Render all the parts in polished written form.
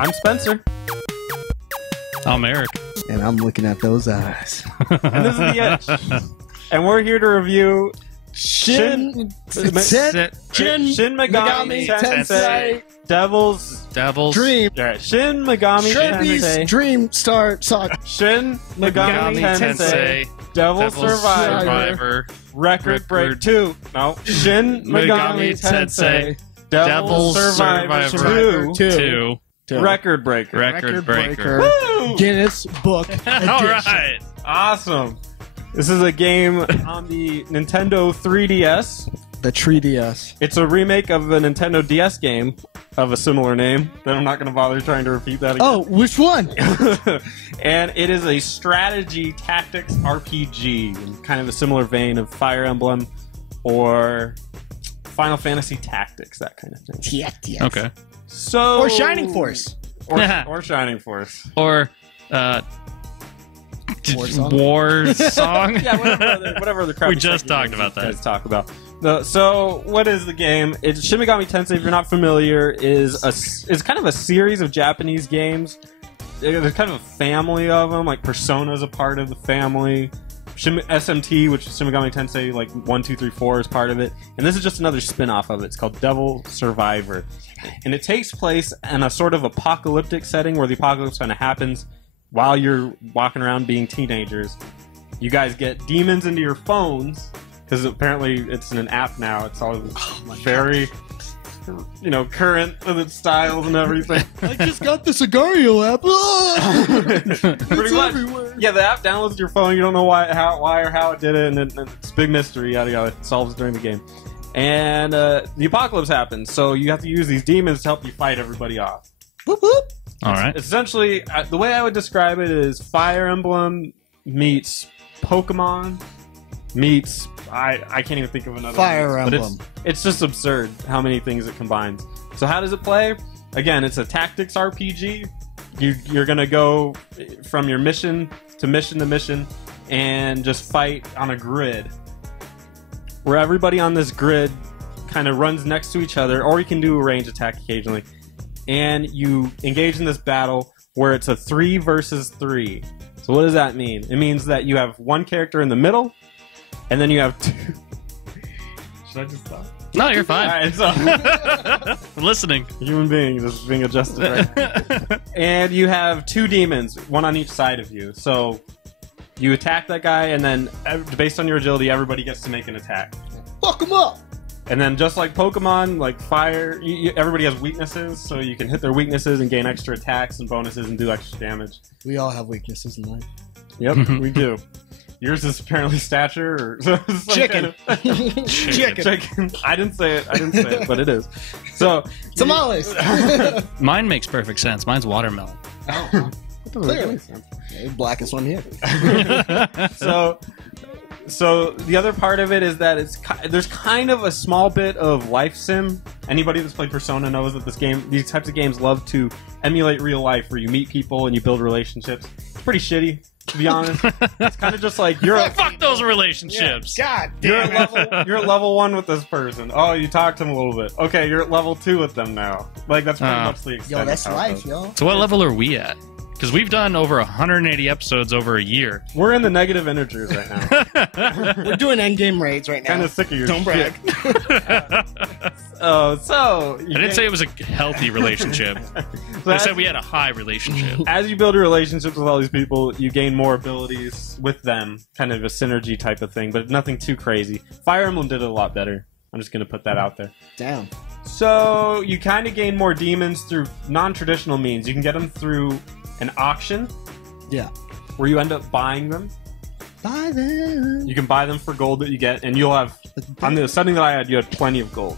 I'm Spencer. I'm Eric. And I'm looking at those eyes. And this is The Edge. And we're here to review Shin Megami Tensei Devil's Dream. Shin Megami Tensei Dream Star Sock. Shin Megami Tensei Devil's Survivor Record Break 2. No. Shin Megami Tensei Devil's Survivor 2. Record Breaker. Record Breaker. Woo! Guinness Book Edition. All right. Awesome. This is a game on the Nintendo 3DS. The 3DS. It's a remake of a Nintendo DS game of a similar name. That I'm not going to bother trying to repeat that again. Oh, which one? And it is a strategy tactics RPG in kind of a similar vein of Fire Emblem or Final Fantasy Tactics, that kind of thing. Yes. Okay. So Or Shining Force. or Shining Force. Or War Song. Yeah, whatever the crap. We just talked about that. Guys talk about. So, what is the game? It's Shin Megami Tensei. If you're not familiar, is kind of a series of Japanese games. There's kind of a family of them. Like Persona's a part of the family. SMT, which is Shin Megami Tensei, like 1, 2, 3, 4 is part of it. And this is just another spin-off of it. It's called Devil Survivor. And it takes place in a sort of apocalyptic setting where the apocalypse kind of happens while you're walking around being teenagers. You guys get demons into your phones, because apparently it's in an app now. It's all very, current with its styles and everything. I just got the Sigario app. Pretty much. Everywhere. Yeah, the app downloads your phone. You don't know why or how it did it, and it's a big mystery. Yada yada. It solves during the game. And the apocalypse happens, so you have to use these demons to help you fight everybody off. Whoop, whoop. All right. Essentially, the way I would describe it is Fire Emblem meets Pokemon meets I can't even think of another Fire one, Emblem. but it's just absurd how many things it combines. So how does it play? Again, it's a tactics RPG. You're gonna go from your mission to mission and just fight on a grid where everybody on this grid kind of runs next to each other, or you can do a range attack occasionally. And you engage in this battle where it's a 3 versus 3. So what does that mean? It means that you have one character in the middle, and then you have 2. Should I just stop? No, you're fine. All right, so I'm listening. human being just being adjusted right. And you have 2 demons, one on each side of you. So you attack that guy, and then based on your agility, everybody gets to make an attack. Fuck him up. And then just like Pokemon, like Fire, everybody has weaknesses, so you can hit their weaknesses and gain extra attacks and bonuses and do extra damage. We all have weaknesses in life. Yep, we do. Yours is apparently stature or Chicken. Chicken. I didn't say it, but it is. So Tamales. Mine makes perfect sense. Mine's watermelon. Oh, clearly. Yeah, the blackest one here. So the other part of it is that there's kind of a small bit of life sim. Anybody that's played Persona knows that these types of games love to emulate real life, where you meet people and you build relationships. It's pretty shitty, to be honest. It's kind of just like Fuck those relationships. God damn it. you're at level 1 with this person. Oh, you talked to them a little bit. Okay, you're at level 2 with them now. Like that's pretty much the extent. Yo, that's of how it life, goes. yo. So what level are we at? Because we've done over 180 episodes over a year. We're in the negative integers right now. We're doing endgame raids right now. Kind of sick of your Don't brag. So I didn't say it was a healthy relationship. I said we had a high relationship. As you build your relationships with all these people, you gain more abilities with them. Kind of a synergy type of thing, but nothing too crazy. Fire Emblem did it a lot better. I'm just going to put that out there. Damn. So you kind of gain more demons through non-traditional means. You can get them through an auction. Yeah. Where you end up buying them. Buy them. You can buy them for gold that you get, and you'll have, on the setting that I had, you had plenty of gold.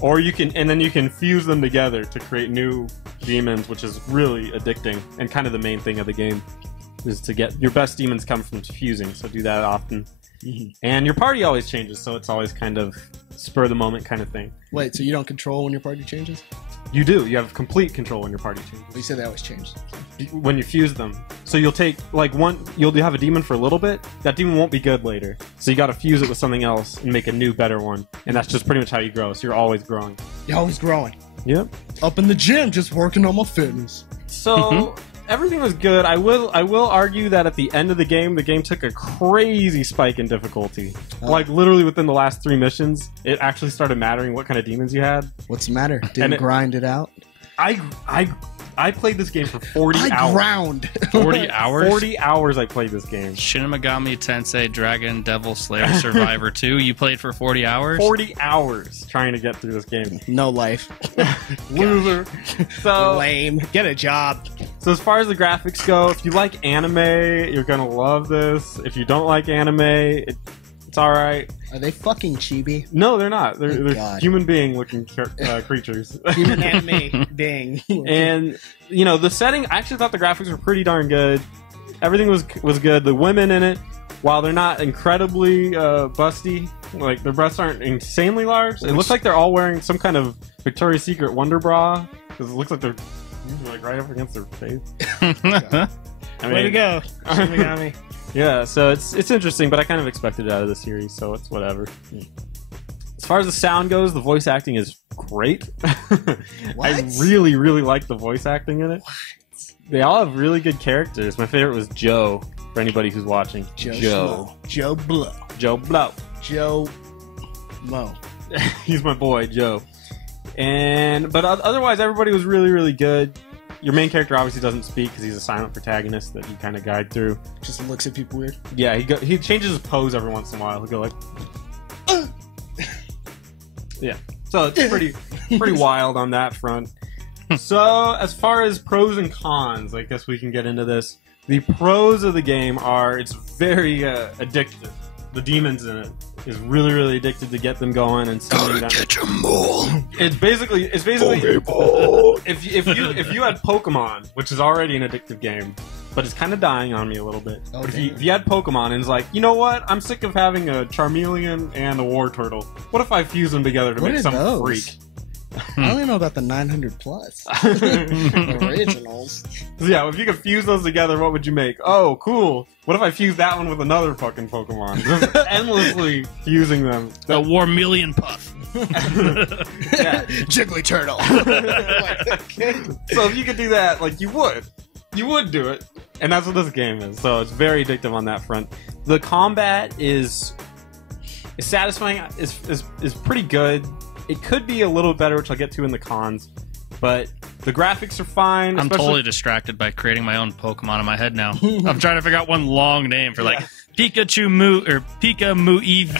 Or you can, and then you can fuse them together to create new demons, which is really addicting, and kind of the main thing of the game is to get your best demons come from fusing. So do that often, and your party always changes, so it's always kind of spur of the moment kind of thing. Wait, so you don't control when your party changes? You do. You have complete control when your party changes. You said they always changed. When you fuse them. So you'll take, like, you'll have a demon for a little bit. That demon won't be good later. So you gotta fuse it with something else and make a new, better one. And that's just pretty much how you grow. So you're always growing. You're always growing. Yep. Up in the gym, just working on my fitness. So... Everything was good. I will argue that at the end of the game took a crazy spike in difficulty. Like, literally within the last 3 missions, it actually started mattering what kind of demons you had. What's the matter? Didn't grind it out? I played this game for 40 hours. I ground. 40 hours? 40 hours I played this game. Shin Megami Tensei Dragon Devil Slayer Survivor 2, you played for 40 hours? 40 hours trying to get through this game. No life. Loser. So lame. Get a job. So as far as the graphics go, if you like anime, you're gonna love this. If you don't like anime, it's alright. Are they fucking chibi? No, they're not. They're human being looking creatures. Human anime being. And, you know, the setting, I actually thought the graphics were pretty darn good. Everything was good. The women in it, while they're not incredibly busty, like their breasts aren't insanely large, it looks like they're all wearing some kind of Victoria's Secret Wonder Bra, because it looks like they're like right up against their face. Way to go, Shin Megami. Yeah, so it's interesting, but I kind of expected it out of the series, so it's whatever. As far as the sound goes, the voice acting is great. I really, really like the voice acting in it. They all have really good characters. My favorite was Joe, for anybody who's watching. Joe Blow. Joe Blow. Joe Mo. He's my boy, Joe. But otherwise, everybody was really, really good. Your main character obviously doesn't speak because he's a silent protagonist that you kind of guide through. Just looks at people weird. Yeah, he changes his pose every once in a while. He'll go like... Yeah. So it's pretty wild on that front. So as far as pros and cons, I guess we can get into this. The pros of the game are it's very addictive. The demons in it is really, really addicted to get them going and summoning them. Catch 'em all. It's basically if you had Pokemon, which is already an addictive game, but it's kind of dying on me a little bit. Oh, but if you had Pokemon and it's like, you know what? I'm sick of having a Charmeleon and a War Turtle. What if I fuse them together to make some freak? I only know about the 900 plus originals. Yeah, if you could fuse those together, what would you make? Oh, cool. What if I fuse that one with another fucking Pokemon? Just endlessly fusing them. The Warmeleon Puff. Yeah. Jiggly Turtle. So if you could do that, like, you would do it. And that's what this game is. So it's very addictive on that front. The combat is satisfying, is pretty good. It could be a little better, which I'll get to in the cons, but the graphics are fine. I'm totally distracted by creating my own Pokemon in my head now. I'm trying to figure out one long name for like Pikachu Moo or Pika Moo Eve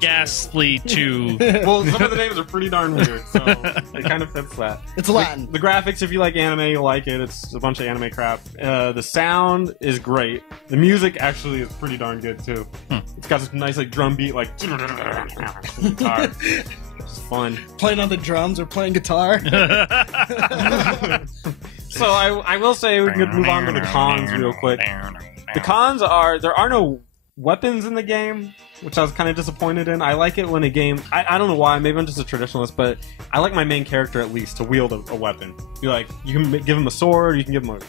Ghastly Chew. Well, some of the names are pretty darn weird, so it kind of fits that. It's Latin. The graphics, if you like anime, you'll like it. It's a bunch of anime crap. The sound is great. The music actually is pretty darn good too. It's got this nice like drum beat, like guitar. It's fun. Playing on the drums or playing guitar. So I will say we can move on to the cons real quick. The cons are there are no weapons in the game, which I was kind of disappointed in. I like it when a game... I don't know why, maybe I'm just a traditionalist, but I like my main character at least to wield a weapon. You can give him a sword, you can give him a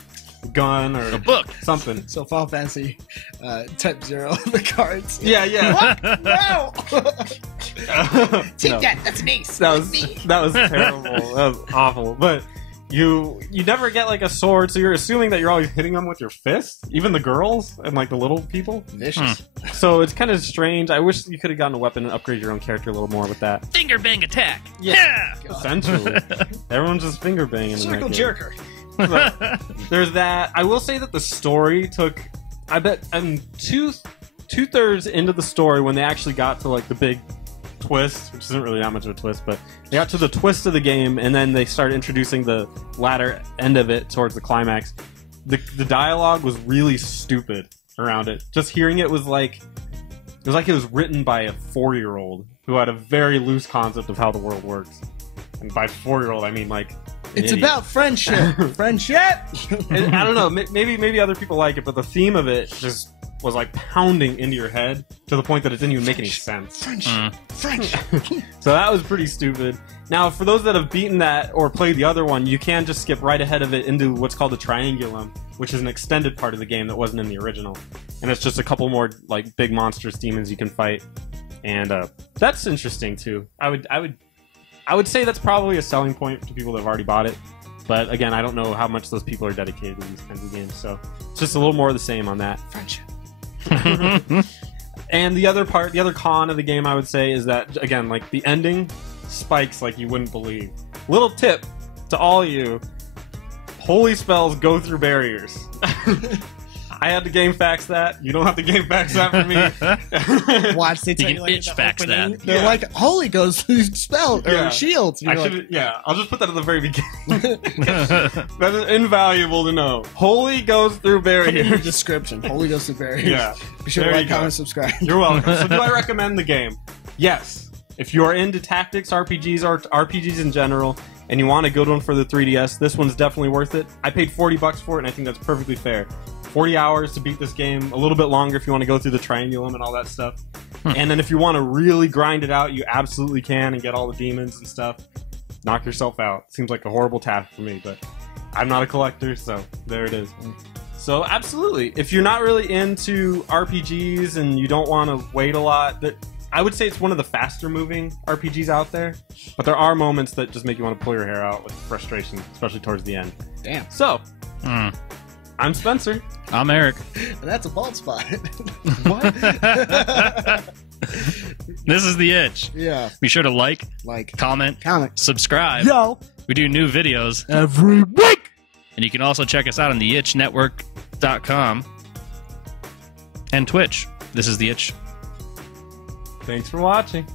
gun, or a book. Something. So Final Fantasy Type 0, the cards. Yeah. What? No! Take No. that, that's an ace. That was terrible. That was awful. But you never get like a sword, so you're assuming that you're always hitting them with your fist, even the girls and like the little people. Vicious. So it's kind of strange. I wish you could have gotten a weapon and upgraded your own character a little more with that. Finger bang attack. Yeah. Essentially. Everyone's just finger banging. Circle jerker. So, there's that. I will say that the story took, I bet, two-thirds into the story when they actually got to like the big twist, which isn't really that much of a twist, but they got to the twist of the game, and then they started introducing the latter end of it towards the climax. The dialogue was really stupid around it. Just hearing it was like it was written by a 4-year-old who had a very loose concept of how the world works. And by 4-year-old, I mean like it's about friendship. Friendship. I don't know. Maybe other people like it, but the theme of it just was like pounding into your head to the point that it didn't even make any sense. French. So that was pretty stupid. Now, for those that have beaten that or played the other one, you can just skip right ahead of it into what's called the Triangulum, which is an extended part of the game that wasn't in the original. And it's just a couple more like big monstrous demons you can fight. And that's interesting too. I would say that's probably a selling point to people that have already bought it. But again, I don't know how much those people are dedicated to these kinds of games. So it's just a little more of the same on that. Friendship. And the other con of the game, I would say, is that, again, like, the ending spikes like you wouldn't believe. Little tip to all you, holy spells go through barriers. I had to game fax that. You don't have to game fax that for me. Watch, they tell You you, can like, itch in the fax opening, that. They're Yeah. like, holy goes through spell or Yeah. shields. And you're like, I'll just put that at the very beginning. That is invaluable to know. Holy goes through put it in your barriers. description. Holy goes to barriers. Yeah. Be sure There to you like, go. comment, subscribe. You're welcome. So do I recommend the game? Yes. If you are into tactics, RPGs, or RPGs in general, and you want a good one for the 3DS, this one's definitely worth it. I paid $40 for it, and I think that's perfectly fair. 40 hours to beat this game, a little bit longer if you want to go through the Triangulum and all that stuff. And then if you want to really grind it out, you absolutely can and get all the demons and stuff. Knock yourself out. Seems like a horrible task for me, but I'm not a collector, so there it is. So absolutely, if you're not really into RPGs and you don't want to wait a lot, I would say it's one of the faster moving RPGs out there, but there are moments that just make you want to pull your hair out with frustration, especially towards the end. Damn. So, I'm Spencer. I'm Eric. And that's a bald spot. What? This is The Itch. Yeah. Be sure to like, Like, comment, subscribe. yo. We do new videos. Every week. And you can also check us out on theitchnetwork.com and Twitch. This is The Itch. Thanks for watching.